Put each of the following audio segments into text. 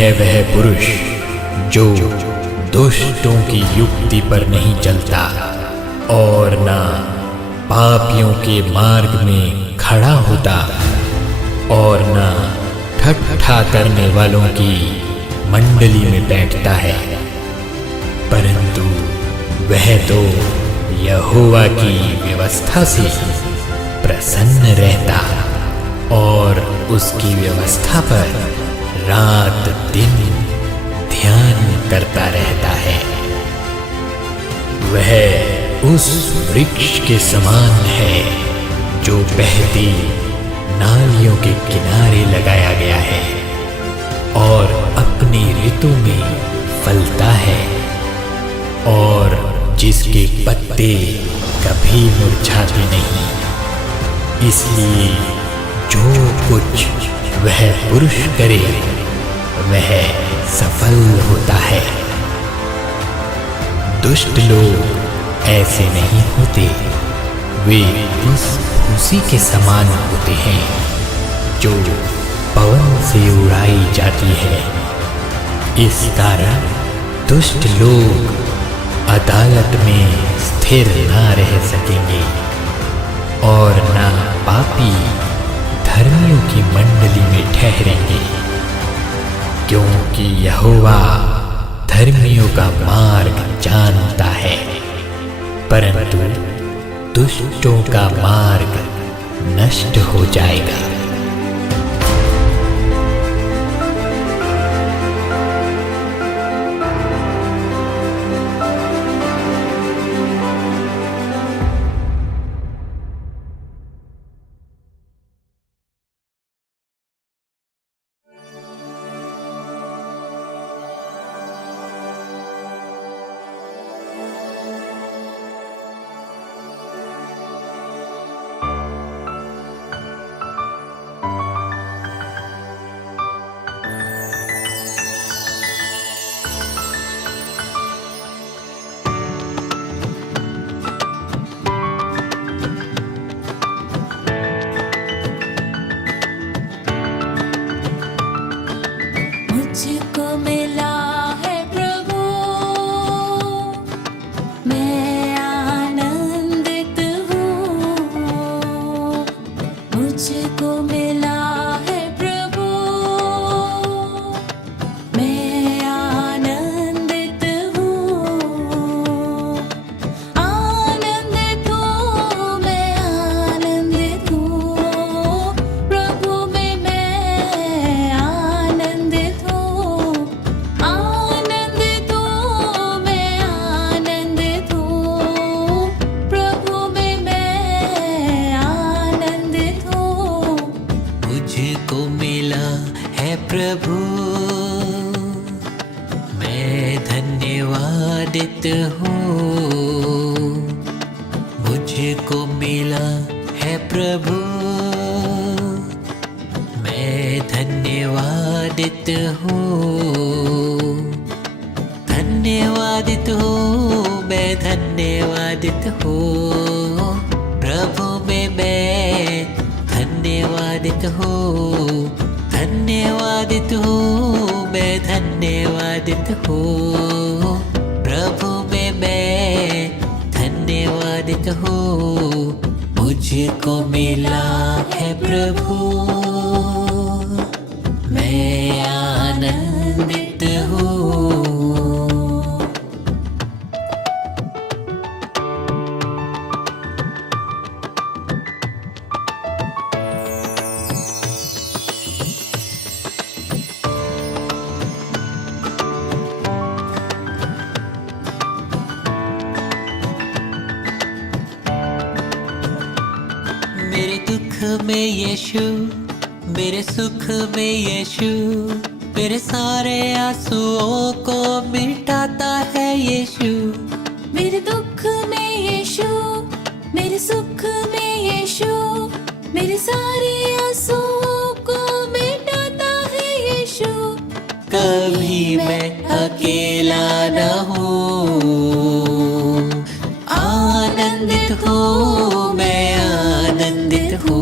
है वह पुरुष जो दुष्टों की युक्ति पर नहीं चलता और ना पापियों के मार्ग में खड़ा होता और ना ठट्ठा करने वालों की मंडली में बैठता है, परंतु वह तो यहोवा की व्यवस्था से प्रसन्न रहता और उसकी व्यवस्था पर रात दिन ध्यान करता रहता है। वह उस वृक्ष के समान है जो बहती नालियों के किनारे लगाया गया है और अपनी ऋतु में फलता है और जिसके पत्ते कभी मुरझाते नहीं। इसलिए जो कुछ वह पुरुष करे वह सफल होता है। दुष्ट लोग ऐसे नहीं होते, वे उस भूसी के समान होते हैं जो पवन से उड़ाई जाती है। इस कारण दुष्ट लोग अदालत में स्थिर ना रह सकेंगे और ना पापी धर्मियों की मंडली में ठहरेंगे, क्योंकि यहोवा धर्मियों का मार्ग जानता है, परंतु दुष्टों का मार्ग नष्ट हो जाएगा। प्रभु मैं धन्यवादित हूँ, मुझको मिला है प्रभु मैं धन्यवादित हूँ, धन्यवादित हूँ मैं धन्यवादित हूँ प्रभु में मैं धन्यवादित हूँ, धन्यवादित हूँ मैं धन्यवादित हूँ प्रभु में मैं धन्यवादित हूँ, मुझको मिला है प्रभु मैं आनंदित हूँ। मेरे दुख में यीशु, मेरे सुख में यीशु, मेरे सारे आंसुओं को मिटाता है यीशु। मेरे दुख में यीशु, मेरे सुख में यीशु, मेरे सारे आंसुओं को मिटाता है यीशु। कभी मैं अकेला न हूँ, आनंदित हूँ मैं आनंदित हूँ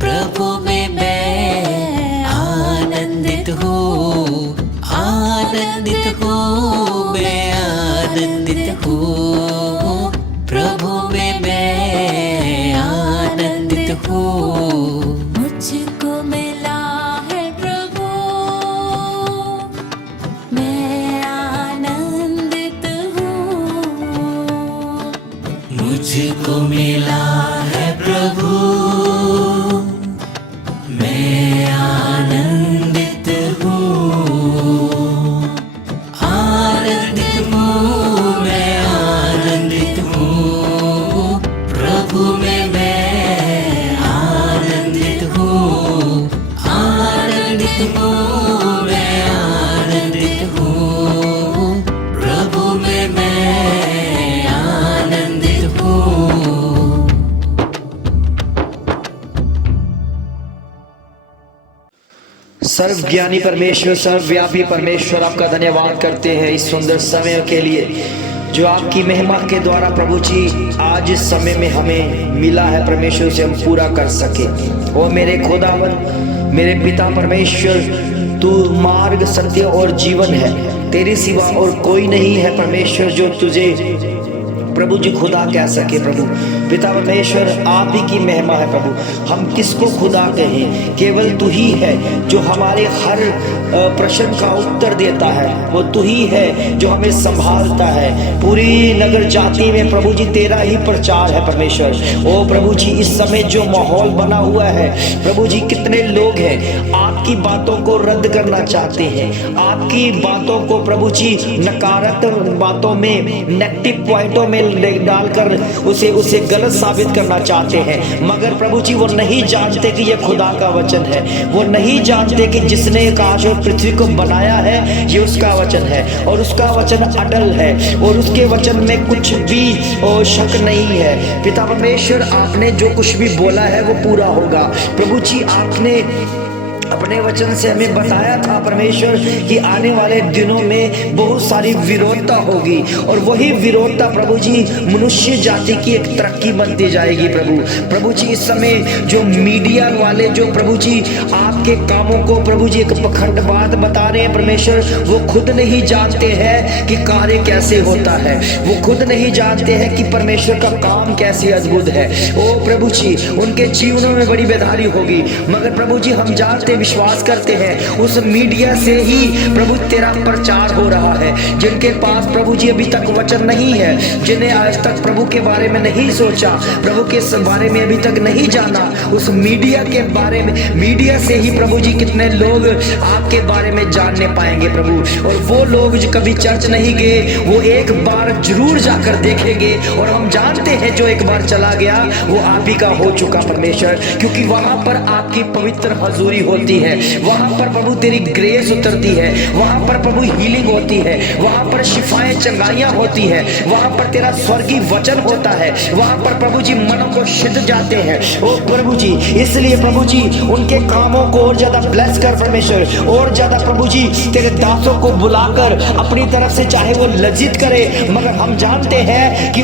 प्रभु में मैं आनंदित हूँ, मैं आनंदित हूँ, प्रभु में मैं आनंदित हूँ। मुझको मिला है प्रभु, मैं आनंदित हूँ। मुझको मिला है प्रभु, मैं आनंदित हूँ। आनंदित हूँ, मैं आनंदित हूँ, प्रभु में मैं आनंदित हूँ। आनंदित हूँ, मैं आनंदित हूँ, प्रभु में मैं आनंदित हूँ। सर्वज्ञानी परमेश्वर, सर्वव्यापी परमेश्वर, आपका धन्यवाद करते हैं इस सुंदर समय के लिए जो आपकी महिमा के द्वारा प्रभु जी आज इस समय में हमें मिला है परमेश्वर, से हम पूरा कर सके। ओ मेरे खुदावन, मेरे पिता परमेश्वर, तू मार्ग, सत्य और जीवन है। तेरे सिवा और कोई नहीं है परमेश्वर जो तुझे प्रभु जी खुदा कह सके। प्रभु पिता परमेश्वर, आप ही की महिमा है प्रभु। हम किसको खुदा कहें? केवल तू ही है जो हमारे हर प्रश्न का उत्तर देता है। वो तू ही है जो हमें संभालता है। पूरी नगर जाति में प्रभु जी तेरा ही प्रचार है परमेश्वर। ओ प्रभु जी, इस समय जो माहौल बना हुआ है प्रभु जी, कितने लोग हैं आपकी बातों को रद्द करना चाहते हैं, आपकी बातों को प्रभु जी नकारात्मक बातों में, नेगेटिव पॉइंटों में डालकर उसे गलत साबित करना चाहते हैं। मगर प्रभु जी वो नहीं जानते कि ये खुदा का वचन है। वो नहीं जानते कि जिसने आकाश और पृथ्वी को बनाया है ये उसका वचन है और उसका वचन अटल है और उसके वचन में कुछ भी शक नहीं है। पिता परमेश्वर, आपने जो कुछ भी बोला है वो पूरा होगा। प्रभु जी, आपने अपने वचन से हमें बताया था परमेश्वर कि आने वाले दिनों में बहुत सारी विरोधता होगी और वही विरोधता प्रभु जी मनुष्य जाति की एक तरक्की बनती जाएगी। प्रभु जी, इस समय जो मीडिया वाले जो प्रभु जी आपके कामों को प्रभु जी एक पखंडवाद बता रहे हैं परमेश्वर, वो खुद नहीं जानते हैं कि कार्य कैसे होता है। वो खुद नहीं जानते हैं कि परमेश्वर का काम कैसे अद्भुत है। ओ प्रभु जी, उनके जीवनों में बड़ी बेदारी होगी। मगर प्रभु जी, हम जानते विश्वास करते हैं उस मीडिया से ही प्रभु तेरा प्रचार हो रहा है। जिनके पास प्रभु जी अभी तक वचन नहीं है, जिन्हें आज तक प्रभु के बारे में नहीं सोचा, प्रभु के बारे में अभी तक नहीं जाना, उस मीडिया के बारे में, मीडिया से ही प्रभु जी कितने लोग आपके बारे में जानने पाएंगे प्रभु। और वो लोग जो कभी चर्च नहीं गए वो एक बार जरूर जाकर देखेंगे। और हम जानते हैं जो एक बार चला गया वो आप ही का हो चुका परमेश्वर, क्योंकि वहां पर आपकी पवित्र हजूरी होती है, वहां पर प्रभु तेरी ग्रेस उतरती है, वहां पर प्रभु हीलिंग होती है, वहां पर शिफाएं चंगाइयां होती है, वहां पर तेरा स्वर्गीय वचन होता है, वहां पर प्रभु जी मनों को सिद्ध जाते हैं। ओ प्रभु जी, इसलिए प्रभु जी उनके कामों को और ज्यादा ब्लेस कर परमेश्वर, और ज्यादा प्रभु जी तेरे दासों को बुलाकर अपनी तरफ से चाहे वो लज्जित करे, मगर हम जानते हैं कि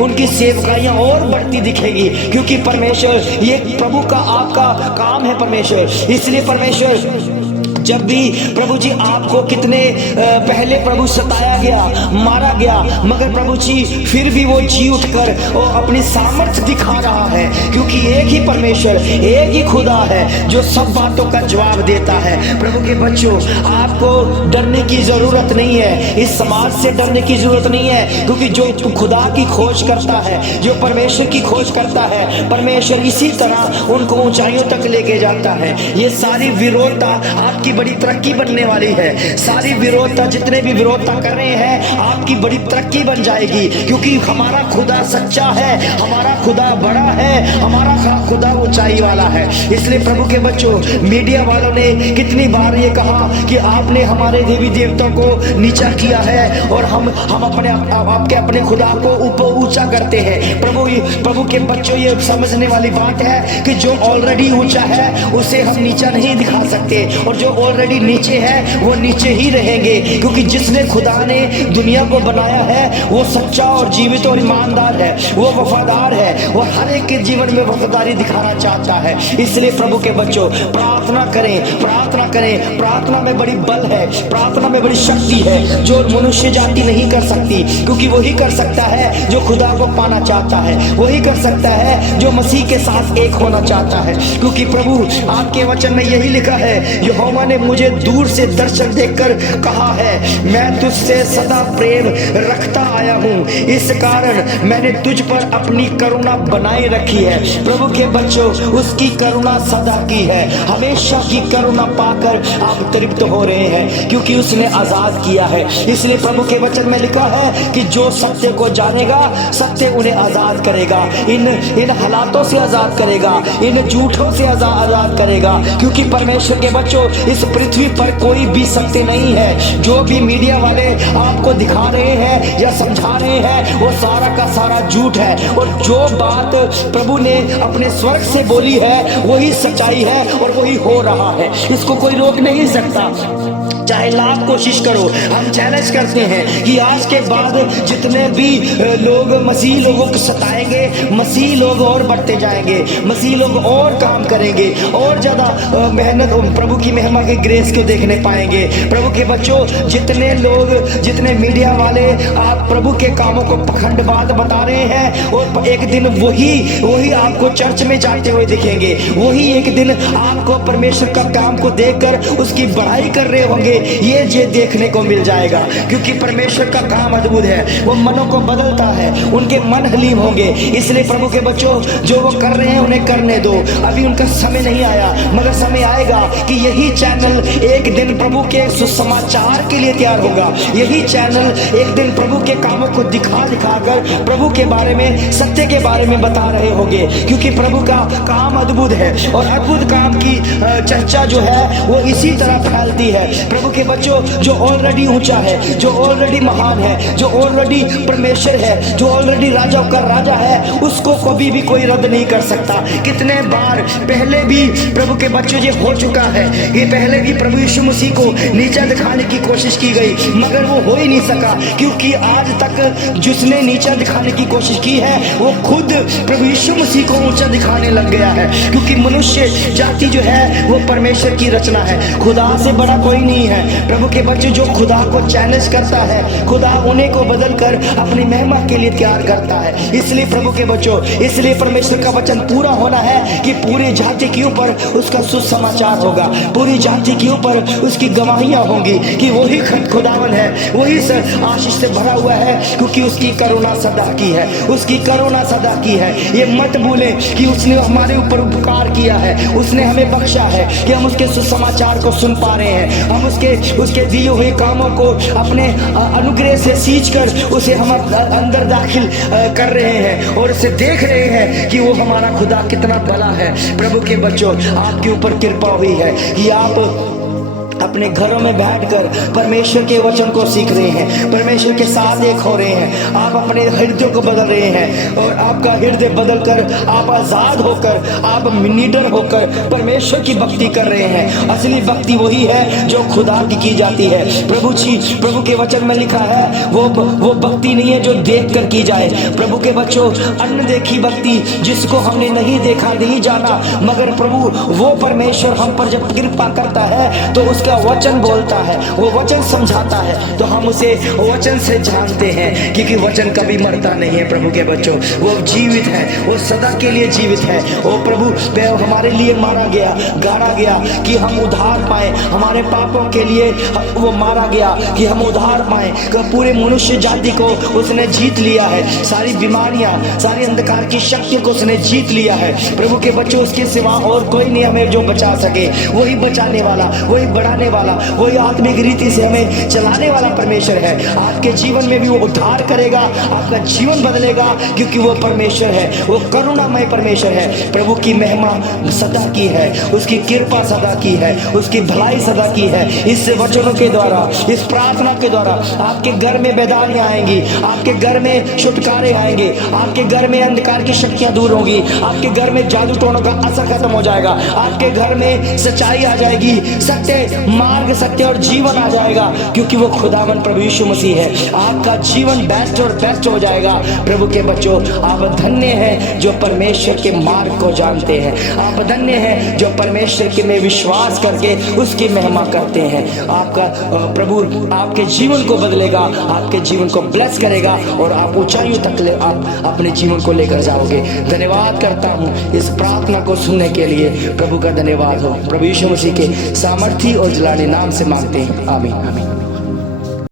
उनकी सेवकाइयां और बढ़ती दिखेगी, क्योंकि परमेश्वर ये प्रभु का आपका काम है परमेश्वर। इसलिए परमेश्वर, जब भी प्रभु जी आपको कितने पहले प्रभु सताया गया, मारा गया, मगर प्रभु जी फिर भी वो जी उठकर वो अपनी सामर्थ्य दिखा रहा है, क्योंकि एक ही परमेश्वर, एक ही खुदा है जो सब बातों का जवाब देता है। प्रभु के बच्चों, आपको डरने की जरूरत नहीं है, इस समाज से डरने की जरूरत नहीं है, क्योंकि जो खुदा की खोज करता है, जो परमेश्वर की खोज करता है, परमेश्वर इसी तरह उनको ऊंचाइयों तक लेके जाता है। ये सारी विरोधता आपकी बड़ी तरक्की बनने वाली है। सारी विरोधता, जितने भी विरोधता कर रहे हैं, आपकी बड़ी तरक्की बन जाएगी, क्योंकि हमारा खुदा सच्चा है, हमारा खुदा बड़ा है, हमारा खुदा ऊंचाई वाला है। इसलिए प्रभु के बच्चों, मीडिया वालों ने कितनी बार ये कहा कि आपने हमारे देवी देवताओं को नीचा किया है और हम अपने खुदा को ऊपर ऊंचा करते हैं। प्रभु के बच्चों, ये समझने वाली बात है कि जो ऑलरेडी ऊंचा है उसे हम नीचा नहीं दिखा सकते, और जो ऑलरेडी नीचे है वो नीचे ही रहेंगे, क्योंकि जिसने खुदा ने दुनिया को बनाया है वो सच्चा और जीवित और ईमानदार है, वो वफादार है, वो हर एक के जीवन में वफादारी दिखाना चाहता है। इसलिए प्रभु के बच्चों प्रार्थना करें, प्रार्थना करें। प्रार्थना में बड़ी बल है, प्रार्थना में बड़ी शक्ति है जो मनुष्य जाति नहीं कर सकती, क्योंकि वही कर सकता है जो खुदा को पाना चाहता है, वही कर सकता है जो मसीह के साथ एक होना चाहता है। क्योंकि प्रभु आपके वचन में यही लिखा है, यहोवा ने मुझे दूर से दर्शन देकर कहा है, मैं तुझसे सदा प्रेम रखता आया हूँ, इस कारण मैंने तुझ पर अपनी करुणा बनाए रखी है। प्रभु के बच्चों उसकी करुणा सदा की है, हमेशा की करुणा पाकर आप तृप्त हो रहे हैं, क्योंकि उसने आजाद किया है। इसलिए प्रभु के वचन में लिखा है कि जो सत्य को जानेगा सत्य उन्हें आजाद करेगा, इन हालातों से आजाद करेगा, इन झूठों से आजाद करेगा। क्योंकि परमेश्वर के बच्चों इस पृथ्वी पर कोई भी सत्य नहीं है। जो भी मीडिया वाले आपको दिखा रहे हैं या समझा रहे हैं वो सारा का सारा झूठ है, और जो बात प्रभु ने अपने स्वर्ग से बोली है वही सच्चाई है और वही हो रहा है। इसको कोई रोक नहीं सकता, चाहे लाख कोशिश करो। हम चैलेंज करते हैं कि आज के बाद जितने भी लोग मसीह लोगों को सताएंगे, मसीह लोग और बढ़ते जाएंगे, मसीह लोग और काम करेंगे, और ज्यादा मेहनत प्रभु की महिमा के ग्रेस को देखने पाएंगे। प्रभु के बच्चों जितने लोग, जितने मीडिया वाले आप प्रभु के कामों को पखंडवाद बता रहे हैं, और एक दिन वही आपको चर्च में जाते हुए दिखेंगे, वही एक दिन आपको परमेश्वर का काम को देखकर उसकी बढ़ाई कर रहे होंगे। ये देखने को मिल जाएगा, क्योंकि परमेश्वर का काम अद्भुत है, वो मनों को बदलता है, उनके मन हलीम होंगे। इसलिए प्रभु के बच्चों जो वो कर रहे हैं उन्हें करने दो, अभी उनका समय नहीं आया, मगर समय आएगा कि यही चैनल एक दिन प्रभु के सुसमाचार के लिए तैयार होगा। यही चैनल एक दिन प्रभु के कामों को दिखाकर प्रभु के बारे में, सत्य के बारे में बता रहे होंगे, क्योंकि प्रभु का काम अद्भुत है, और अद्भुत काम की चर्चा जो है वो इसी तरह फैलती है। प्रभु के बच्चों जो ऑलरेडी ऊंचा है, जो ऑलरेडी महान है, जो ऑलरेडी परमेश्वर है, जो ऑलरेडी राजाओं का राजा है, उसको कभी भी कोई रद्द नहीं कर सकता। कितने बार पहले भी प्रभु के बच्चों ये हो चुका है, ये पहले भी प्रभु यीशु मसीह को नीचा दिखाने की कोशिश की गई, मगर वो हो ही नहीं सका, क्योंकि आज तक जिसने नीचा दिखाने की कोशिश की है वो खुद प्रभु यीशु मसीह को ऊंचा दिखाने लग गया है। क्योंकि मनुष्य जाति जो है वो परमेश्वर की रचना है, खुदा से बड़ा कोई नहीं है। प्रभु के बच्चे जो खुदा को चैलेंज करता है, खुदा उन्हें को बदलकर अपनी महिमा के लिए तैयार करता है। इसलिए प्रभु के बच्चों, इसलिए परमेश्वर का वचन पूरा होना है कि पूरी जाति के ऊपर उसका सुसमाचार होगा, पूरी जाति के ऊपर उसकी गवाहियां होंगी कि वही खुदावन है, वही आशीष से भरा हुआ है, क्योंकि उसकी करुणा सदा की है, उसकी करुणा सदा की है। ये मत भूलें कि उसने हमारे ऊपर उपकार किया है, उसने हमें बख्शा है कि हम उसके सुसमाचार को सुन पा रहे हैं, हम उसके दिए हुए कामों को अपने अनुग्रह से सींचकर उसे हम अंदर दाखिल कर रहे हैं, और उसे देख रहे हैं कि वो हमारा खुदा कितना भला है। प्रभु के बच्चों आपके ऊपर कृपा हुई है कि आप अपने घरों में बैठकर परमेश्वर के वचन को सीख रहे हैं, परमेश्वर के साथ एक हो रहे हैं, आप अपने हृदय को बदल रहे हैं, और आपका हृदय बदलकर आप आजाद होकर, आप निडर होकर परमेश्वर की भक्ति कर रहे हैं। असली भक्ति वही है जो खुदा की जाती है। प्रभु के वचन में लिखा है वो भक्ति नहीं है जो देख कर की जाए। प्रभु के बच्चों अनदेखी भक्ति जिसको हमने नहीं देखा, नहीं जाना, मगर प्रभु वो परमेश्वर हम पर जब कृपा करता है तो उसका वचन बोलता है, वो वचन समझाता है, तो हम उसे वचन से जानते हैं, क्योंकि वचन कभी मरता नहीं है। प्रभु के बच्चों वो जीवित है, वो सदा के लिए जीवित है। वो प्रभु हमारे लिए मारा गया, गाड़ा गया कि हम उद्धार पाए, हमारे पापों के लिए वो मारा गया कि हम उद्धार पाए। पूरे मनुष्य जाति को उसने जीत लिया है, सारी बीमारियां, सारी अंधकार की शक्ति को उसने जीत लिया है। प्रभु के बच्चों उसके सिवा और कोई नहीं हमें जो बचा सके, वही बचाने वाला, वही बढ़ाने वाला, वही आत्मिक रीति से हमें चलाने वाला परमेश्वर है। आपके जीवन में भी वो उद्धार करेगा, आपका जीवन बदलेगा, क्योंकि वो परमेश्वर है, वो करुणामय परमेश्वर है। प्रभु की महिमा सदा की है, उसकी कृपा सदा की है, उसकी भलाई सदा की है। इस वचनों के द्वारा, इस प्रार्थना के द्वारा आपके घर में बेदारियां आएंगी, आपके घर में छुटकारे आएंगे, आपके घर में अंधकार की शक्तियां दूर होंगी, आपके घर में जादू टोनों का असर खत्म हो जाएगा, आपके घर में सच्चाई आ जाएगी, सत्य मार्ग, सत्य और जीवन आ जाएगा, क्योंकि वो खुदावन प्रभु यीशु मसीह है। आपका जीवन बेस्ट और बेस्ट हो जाएगा। प्रभु के बच्चों, आप धन्य हैं जो परमेश्वर के मार्ग को जानते हैं। आप धन्य हैं जो परमेश्वर के में विश्वास करके उसकी महिमा करते हैं। आपका प्रभु आपके जीवन को बदलेगा, आपके जीवन को ब्लेस करेगा और आप ऊंचाइयों तक आप अपने जीवन को लेकर जाओगे। धन्यवाद करता हूँ इस प्रार्थना को सुनने के लिए। प्रभु का धन्यवाद हो। प्रभु यीशु मसीह के सामर्थी और जलाने नाम से मांगते हैं, आमीन आमीन।